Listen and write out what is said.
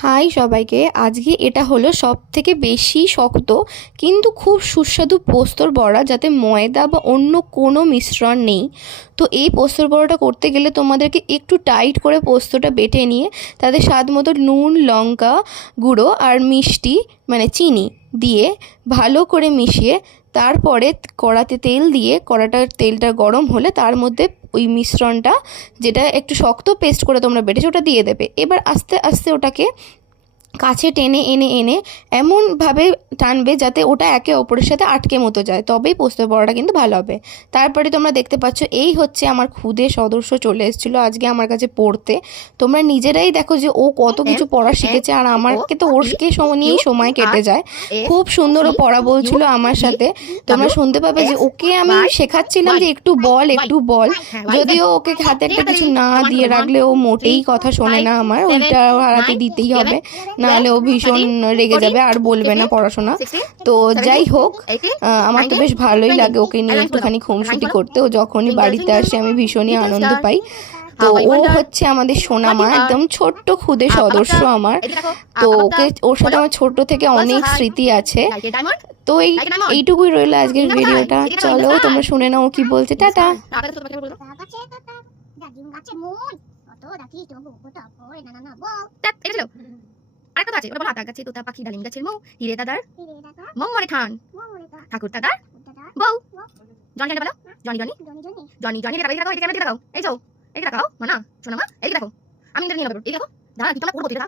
High সবাইকে, আজকে এটা হলো সব থেকে বেশি শক্ত কিন্তু খুব সুস্বাদু পোস্তর বড়া যাতে ময়দা বা অন্য কোনো মিশ্রণ নেই। তো এই পোস্তর বড়াটা করতে গেলে তোমাদেরকে একটু টাইট করে পোস্তটা বেটে নিয়ে তাদের স্বাদ মতো নুন, লঙ্কা গুঁড়ো আর মিষ্টি মানে চিনি দিয়ে ভালো করে মিশিয়ে তারপরে কড়াতে তেল দিয়ে, কড়াটার তেলটা গরম হলে তার মধ্যে ওই মিশ্রণটা, যেটা একটু শক্ত পেস্ট করে তোমরা বেটেছো, ওটা দিয়ে দেবে। এবার আস্তে আস্তে ওটাকে কাছে টেনে এনে এনে এমনভাবে টানবে যাতে ওটা একে অপরের সাথে আটকে মতো যায়। তবেই পোস্ত বড়াটা কিন্তু ভালো হবে। তারপরে তোমরা দেখতে পাচ্ছ এই হচ্ছে আমার খুদে সদস্য চলে এসেছিল আজকে আমার কাছে পড়তে। তোমরা নিজেরাই দেখো যে ও কত কিছু পড়া শিখেছে আর আমাকে তো ওরকে নিয়েই সময় কেটে যায়। খুব সুন্দর ও পড়া বলছিল আমার সাথে। তোমরা শুনতে পাবে যে ওকে আমি শেখাচ্ছিলাম যে একটু বল একটু বল। যদিও ওকে হাতে একটা কিছু না দিয়ে রাখলে ও মোটেই কথা শোনে না আমার। ওইটা হারাতে দিতেই হবে। নাহলে ও ভীষণ রেগে যাবে আর বলবে না পড়াশোনা তো যাই হোক আমার তো বেশ ভালোই লাগে ওকে নিয়ে একটুখানি খুমসুটি করতে ও যখনই বাড়িতে আসে আমি ভীষণই আনন্দ পাই তো ও হচ্ছে আমাদের সোনা মা একদম ছোট্ট খুদে সদস্য আমার তো ওকে ওর সাথে আমার ছোট থেকে অনেক স্মৃতি আছে তো এই এইটুকুই রইল আজকের ভিডিওটা চলো তোমরা শুনে নাও কি বলছে টাটা গাছে মন অত তবু না না বল ওটা বলো আতা গাছে তোতা পাখি ডালিম গাছের মৌ হিরে দাদার দাদা মৌ মনে ঠান দা ঠাকুর দাদার দাদা বউ। জনি জনি বলো Johnny Johnny? Johnny Johnny. Johnny দেখো এটা দেখাও এদিকে দেখাও এই যাও এটা দেখাও মানা শোনা মা এই দেখো আমি ইন্দ্র নিয়ে এই দেখো দাঁড়া কি তোমার করব দেখা